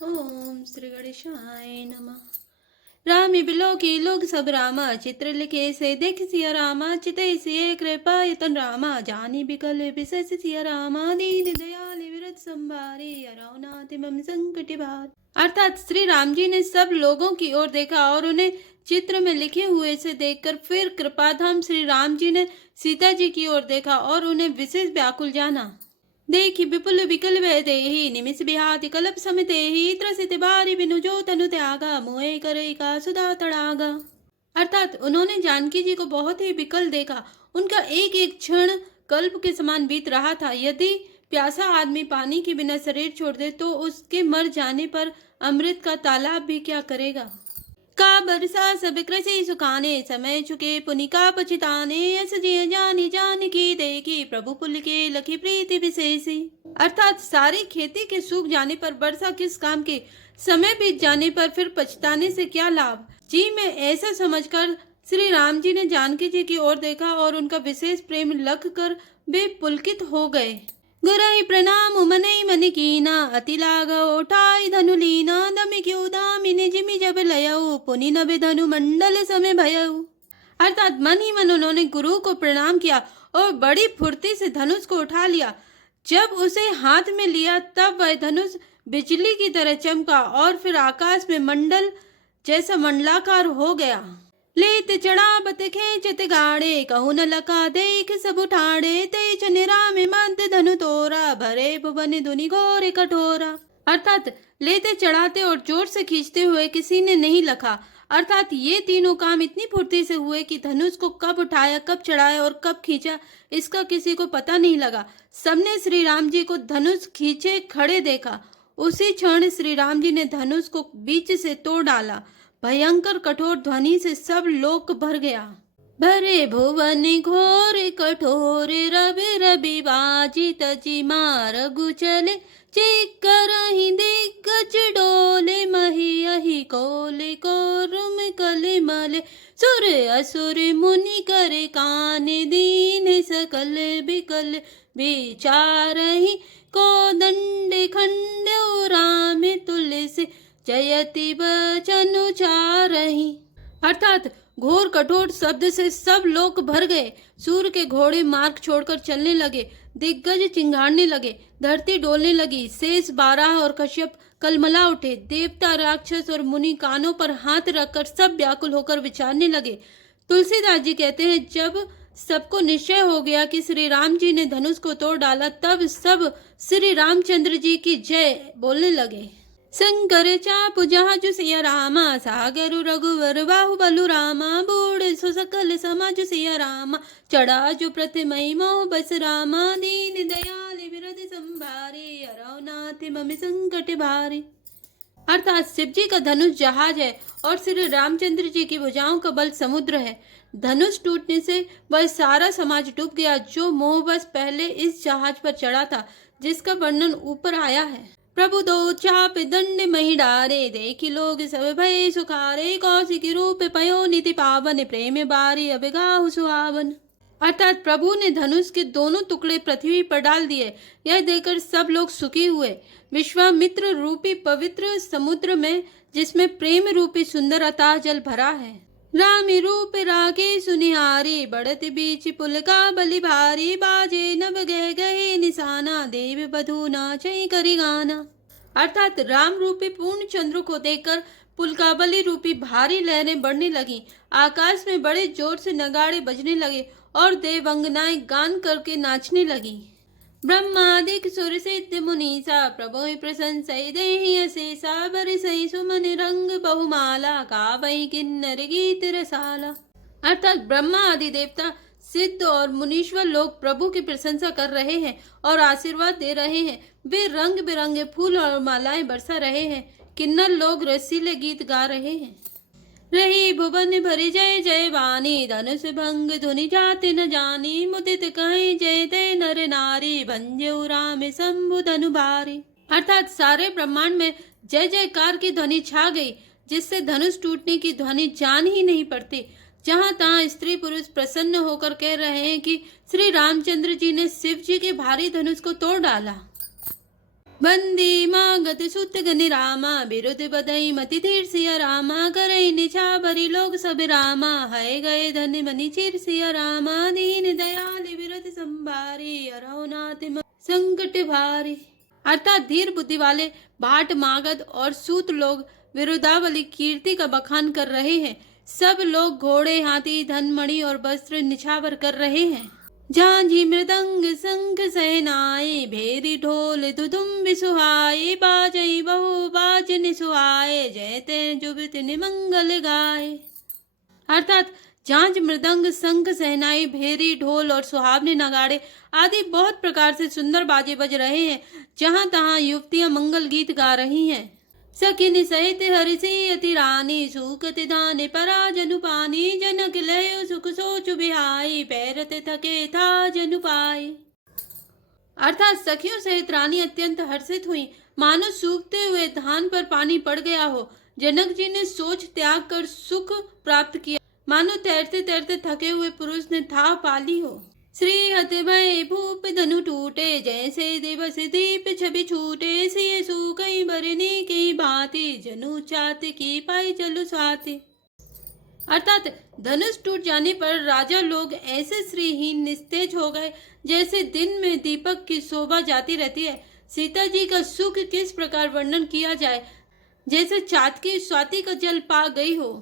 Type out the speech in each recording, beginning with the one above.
ओम श्री गणेशाय नमः। राम बिलो की लोग सब रामा चित्र लिखे से देख सिया रामा चिते सिए कृपा यतन रामा जानी बिकल विशेष सिया रामा दीन दयाल विरत संभारे अरौनाति मम संकट भार। अर्थात श्री राम जी ने सब लोगों की ओर देखा और उन्हें चित्र में लिखे हुए से देखकर फिर कृपाधाम श्री राम जी ने सीता जी की ओर देखा और उन्हें विशेष व्याकुल जाना। देखि विपुल विकल वै देहि निमिष बिहाति कलप समितेहि त्रसित बारी बिनु जो तनु त्यागा मोहे करे का सुधा तड़ागा। अर्थात उन्होंने जानकी जी को बहुत ही विकल देखा। उनका एक एक क्षण कल्प के समान बीत रहा था। यदि प्यासा आदमी पानी के बिना शरीर छोड़ दे तो उसके मर जाने पर अमृत का तालाब भी क्या करेगा। का बरसा सब कृषि सुखाने समय चुके पुनिका पचिताने यस जिय जानी जान की देखी प्रभु पुल के लखी प्रीति विशेषी। अर्थात सारी खेती के सूख जाने पर वर्षा किस काम की, समय बीत जाने पर फिर पछताने से क्या लाभ। जी में ऐसा समझकर श्री राम जी ने जानकी जी की ओर देखा और उनका विशेष प्रेम लख कर वे पुलकित हो गए। गुरहि प्रणाम मनई मन कीना अति लाग उठाई धनु लीना दमि क्यों दामिनी जिमि जब लयऊ पुनि नभे धनु मंडल समय भयऊ। अर्थात मन ही मन उन्होंने गुरु को प्रणाम किया और बड़ी फुर्ती से धनुष को उठा लिया। जब उसे हाथ में लिया तब वह धनुष बिजली की तरह चमका और फिर आकाश में मंडल जैसा मंडलाकार हो गया। लेत चढ़ावत खेचत गाड़े कहु न लका देख सब उठाड़े तेज निरामे मध्य धनु तोरा भरे भुवन धुनि घोर कठोरा। अर्थात लेते चढ़ाते और जोर से खींचते हुए किसी ने नहीं लखा। अर्थात ये तीनों काम इतनी फुर्ती से हुए कि धनुष को कब उठाया, कब चढ़ाया और कब खींचा इसका किसी को पता नहीं लगा। सबने श्री राम जी को धनुष खींचे खड़े देखा। उसी क्षण श्री राम जी ने धनुष को बीच से तोड़ डाला। भयंकर कठोर ध्वनि से सब लोक भर गया। भरे भुवन घोर कठोर रवि रवि बाजी तजी मारगु चले चिकर ही दिग्गज डोले मही अहि कोले कोरुम कले मले सुर असुर मुनि करे काने दीन सकल बिकल विचार ही को दंड खंड राम तुलसी जयति बचनुचारहि। अर्थात घोर कठोर शब्द से सब लोग भर गए। सूर्य के घोड़े मार्ग छोड़कर चलने लगे, दिग्गज चिंगाड़ने लगे, धरती डोलने लगी, शेष 12 और कश्यप कलमला उठे, देवता राक्षस और मुनि कानों पर हाथ रखकर सब व्याकुल होकर विचारने लगे। तुलसीदास जी कहते हैं जब सबको निश्चय हो गया कि श्री राम जी ने धनुष को तोड़ डाला तब सब श्री रामचंद्र जी की जय बोलने लगे। शंकर चापु जहाजु सिया रामा सागर रघुवर बाहुबलु रामा बूढ़ सुसकल समाजु सिया रामा चढ़ाजु प्रतिमय मोह बस रामा दीन दयाल विरद संभारे अरौनाथ मम संकट भारे। अर्थात शिव जी का धनुष जहाज है और श्री रामचंद्र जी की भुजाओं का बल समुद्र है। धनुष टूटने से वह सारा समाज डूब गया जो मोहबस पहले इस जहाज पर चढ़ा था, जिसका वर्णन ऊपर आया है। प्रभु दो चाप दंड मही डारे देखी लोग सब भय सुखारे कौशिकी रूप पयो निति पावन प्रेम बारी अबिगाहु सुहावन। अर्थात प्रभु ने धनुष के दोनों टुकड़े पृथ्वी पर डाल दिए। यह देखकर सब लोग सुखी हुए। विश्वामित्र रूपी पवित्र समुद्र में जिसमें प्रेम रूपी सुंदर अथाह जल भरा है। रामी रूप रागे सुनिहारी बढ़त बीच पुल का बलि भारी बाजे नभ गह गए निशाना देव बधू नाचई करी गाना। अर्थात राम रूपी पूर्ण चंद्र को देखकर पुल का बलि रूपी भारी लहरें बढ़ने लगी, आकाश में बड़े जोर से नगाड़े बजने लगे और देवंगनाएं गान करके नाचने लगी। ब्रह्मादिक सुर सिद्ध मुनीसा प्रभु प्रशंसई देहि अशेषा बरसई सुमन रंग बहुमाला गावई किन्नर गीत रसाला। अर्थात ब्रह्मा आदि देवता सिद्ध और मुनीश्वर लोग प्रभु की प्रशंसा कर रहे हैं और आशीर्वाद दे रहे हैं। वे रंग बिरंगे फूल और मालाएं बरसा रहे हैं। किन्नर लोग रसीले गीत गा रहे हैं। रही भुवन भरी जय जय वाणी धनुष भंग धुनि जाति न जानी मुदित कहीं जय ते नर नारी भंजऊ राम शंभु धनु भारी। अर्थात सारे ब्रह्मांड में जय जयकार की ध्वनि छा गई, जिससे धनुष टूटने की ध्वनि जान ही नहीं पड़ती। जहाँ तहाँ स्त्री पुरुष प्रसन्न होकर कह रहे हैं कि श्री रामचंद्र जी ने शिव जी के भारी धनुष को तोड़ डाला। बंदी मांगत सुत गनि रामा, बिरुद बदई मति धीर सिया रामा, करई निछा भरी लोग सब रामा, है गए धन मनि चिर सिया रामा, दीन दयाल विरत संभारी, अरौ नाथ संकट भारी। अर्थात धीर बुद्धि वाले भाट मागध और सूत लोग विरुदावली कीर्ति का बखान कर रहे हैं। सब लोग घोड़े हाथी धन मणि और वस्त्र निछावर कर रहे हैं। झांझी मृदंग शंख सहनाई, भेरी ढोल दुदुम्बि सुहाई, बाजई बहु बाजन सुहाए, जयते जुबित निमंगल गाए। अर्थात झांझ मृदंग शंख सहनाई भेरी ढोल और सुहावने नगाड़े आदि बहुत प्रकार से सुंदर बाजे बज रहे हैं। जहां तहां युवतियां मंगल गीत गा रही हैं। सखिन सहित हरिषि अति रानी, सूकति दाने परा जनु पानी, जनक लय सुख सोच बिहाई, पैरत थके था जनु पाई। अर्थात सखियों सहित रानी अत्यंत हर्षित हुई, मानो सूखते हुए धान पर पानी पड़ गया हो। जनक जी ने सोच त्याग कर सुख प्राप्त किया, मानो तैरते तैरते थके हुए पुरुष ने था पाली हो। श्री हत भय भूप धनु टूटे, जैसे दिवस दीप छवि छूटे, सिय सूकई बरनी की भांति, जनु चात की पाई चलु स्वाति। अर्थात धनुष टूट जाने पर राजा लोग ऐसे श्रीहीन निस्तेज हो गए जैसे दिन में दीपक की शोभा जाती रहती है। सीता जी का सुख किस प्रकार वर्णन किया जाए, जैसे चाँद की स्वाति का जल पा गई हो।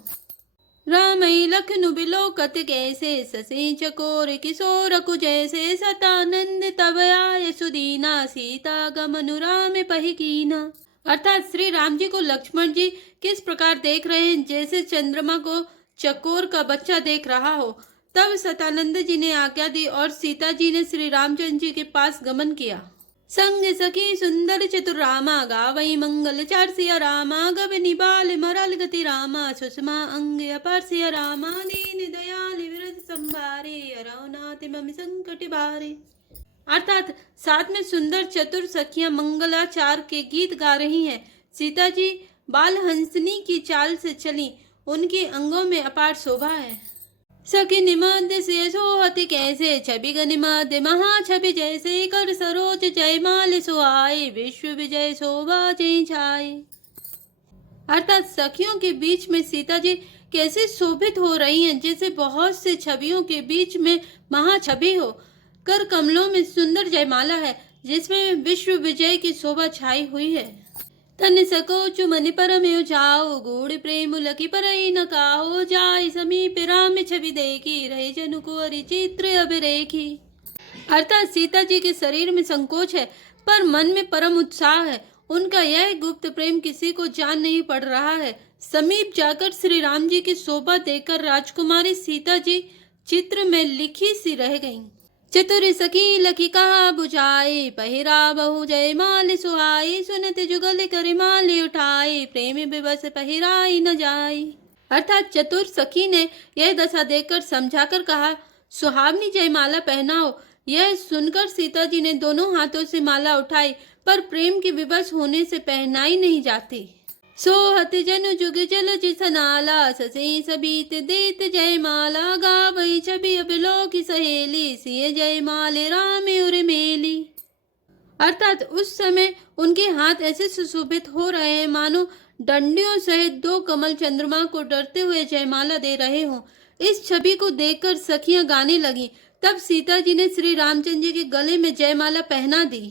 रामई लखनु बिलोकत कैसे, ससी चकोर किशोर कु जैसे, सतानंद तब आय सुदीना, सीता गमनु राम पहि कीना। अर्थात श्री राम जी को लक्ष्मण जी किस प्रकार देख रहे हैं, जैसे चंद्रमा को चकोर का बच्चा देख रहा हो। तब सतानंद जी ने आज्ञा दी और सीता जी ने श्री रामचंद्र जी के पास गमन किया। संग सखी सुंदर चतुर रामा, गावई मंगल चार सिया रामा, गब निबाल मरल गति रामा, सुषमा अंग अपार सिया रामा, दीन दयाल विरत संभारे, अरौ नाथ मम संकट भारे। अर्थात साथ में सुंदर चतुर सखियां मंगलाचार के गीत गा रही हैं। सीता जी बाल हंसनी की चाल से चली, उनके अंगों में अपार शोभा है। सखी निमध्य से सोहति कैसे, छवि गनि मध्य महा छवि जैसे, कर सरोज जयमाल सुहाए, विश्व विजय शोभा जय छाए। अर्थात सखियों के बीच में सीता जी कैसे शोभित हो रही हैं, जैसे बहुत से छवियों के बीच में महाछवि हो। कर कमलों में सुंदर जयमाला है, जिसमें विश्व विजय की शोभा छाई हुई है। तन सकोचु मनि परम जाओ, गूढ़ प्रेम लकी परई न काहो, जाय समीप राम छवि देखी, रहे जनु कुंवरी चित्र अभिरेखी। अर्थात सीता जी के शरीर में संकोच है, पर मन में परम उत्साह है। उनका यह गुप्त प्रेम किसी को जान नहीं पड़ रहा है। समीप जाकर श्री राम जी की शोभा देखकर राजकुमारी सीता जी चित्र में लिखी सी रह गईं। चतुर सखी लखी कहा बुझाई, पहिरा बहु जयमाल सुहाई, सुनत जुगल करि माल उठाई, प्रेम विवश पहिराई न जाई। अर्थात चतुर सखी ने यह दशा देखकर समझाकर कहा, सुहावनी जयमाला पहनाओ। यह सुनकर सीता जी ने दोनों हाथों से माला उठाई, पर प्रेम के विवश होने से पहनाई नहीं जाती। सोहत जनु जुग जल जिसनाला, ससे सबीत देत जयमाला, गावई छवि अबिलोकी सहेली, सिय जयमाले राम उर्मेली। अर्थात उस समय उनके हाथ ऐसे सुशोभित हो रहे हैं मानो डंडियों सहित दो कमल चंद्रमा को डरते हुए जयमाला दे रहे हों। इस छवि को देखकर सखियां गाने लगी। तब सीता जी ने श्री रामचंद्र जी के गले में जयमाला पहना दी।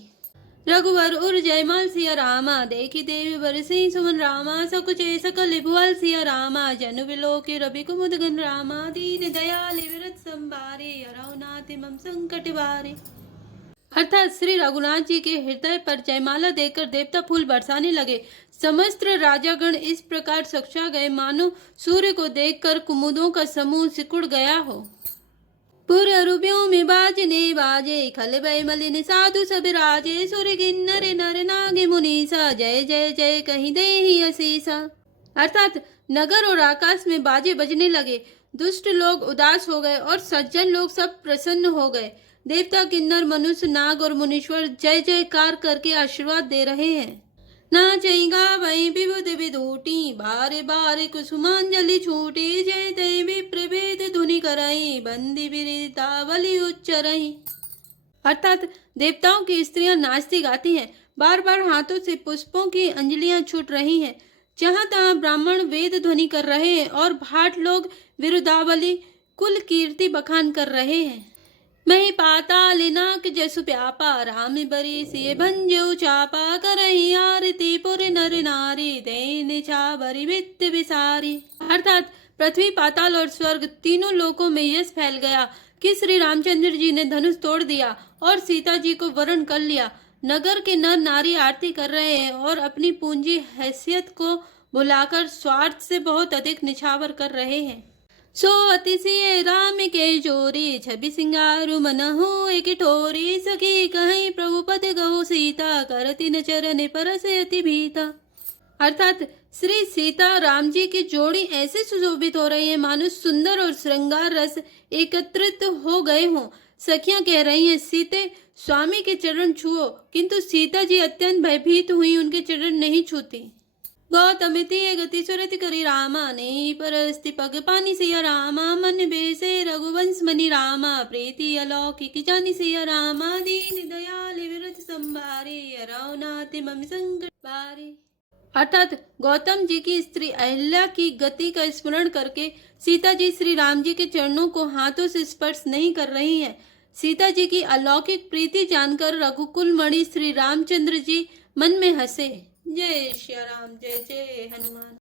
रघुवर उर जयमाल सिया रामा, देखी देवी बरसी सुमन रामा, सकुचे सकल भुवल सिया रामा, जनु बिलोके रवि कुमुद गन रामा, दीन दयाल विरत संभारे, अरौ नाथ मम संकट भारे। अर्थात श्री रघुनाथ जी के हृदय पर जयमाला देकर देवता फूल बरसाने लगे। समस्त राजागण इस प्रकार सक्षा गए मानो सूर्य को देखकर कुमुदों का समूह सिकुड़ गया हो। पुर अरुबियों में बाजने बाजे, खल भय मलिन साधु सब राजे, सुर किन्नर नर नाग मुनीसा, जय जय जय कहीं देहि असीसा। अर्थात नगर और आकाश में बाजे बजने लगे। दुष्ट लोग उदास हो गए और सज्जन लोग सब प्रसन्न हो गए। देवता किन्नर मनुष्य नाग और मुनीश्वर जय जयकार करके आशीर्वाद दे रहे हैं। नाचई गावई विबुध विदूटी, बारे बारे कुसुमांजलि छूटी, जय तय विप्र भेद धुनि करई, बंदी बिरिता बलि उच्चरई। अर्थात देवताओं की स्त्रियां नाचती गाती हैं, बार बार हाथों से पुष्पों की अंजलियां छूट रही हैं। जहां तहां ब्राह्मण वेद ध्वनि कर रहे हैं और भाट लोग विरुदावली कुल कीर्ति बखान कर रहे हैं। मही पाताल नाक जसु प्यापा राम बरी सिय भंजो चापा करही आरती पुर नर नारी देन छाबरी वित्त विसारी। अर्थात पृथ्वी पाताल और स्वर्ग तीनों लोकों में यश फैल गया कि श्री रामचंद्र जी ने धनुष तोड़ दिया और सीता जी को वरण कर लिया। नगर के नर नारी आरती कर रहे हैं और अपनी पूंजी हैसियत को भुलाकर स्वार्थ से बहुत अधिक निछावर कर रहे हैं। सो अतिशय राम के जोरी छवि सिंगारु मनहु एक ठोरी सखी कहीं प्रभु पद गौ सीता करती न चरण परस अति भीता। अर्थात श्री सीता राम जी की जोड़ी ऐसे सुशोभित हो रही है मानो सुंदर और श्रृंगार रस एकत्रित हो गए हों। सखियां कह रही हैं, सीते स्वामी के चरण छुओ, किंतु सीता जी अत्यंत भयभीत हुई, उनके चरण नहीं छूती। गौतमिति गति सुरति करी रामा ने परस्ति पग पानी सिया रामा मन बेसे रघुवंश मनि रामा प्रीति अलौकिक जानी सिया रामा दीन दयाल विरत संभारे अरौनाति मम संकट बारे। अर्थात गौतम जी की स्त्री अहिल्या की गति का स्मरण करके सीता जी श्री राम जी के चरणों को हाथों से स्पर्श नहीं कर रही हैं। सीता जी की अलौकिक प्रीति जानकर रघुकुल मणि श्री रामचंद्र जी मन में हंसे। जय श्री राम, जय जय हनुमान।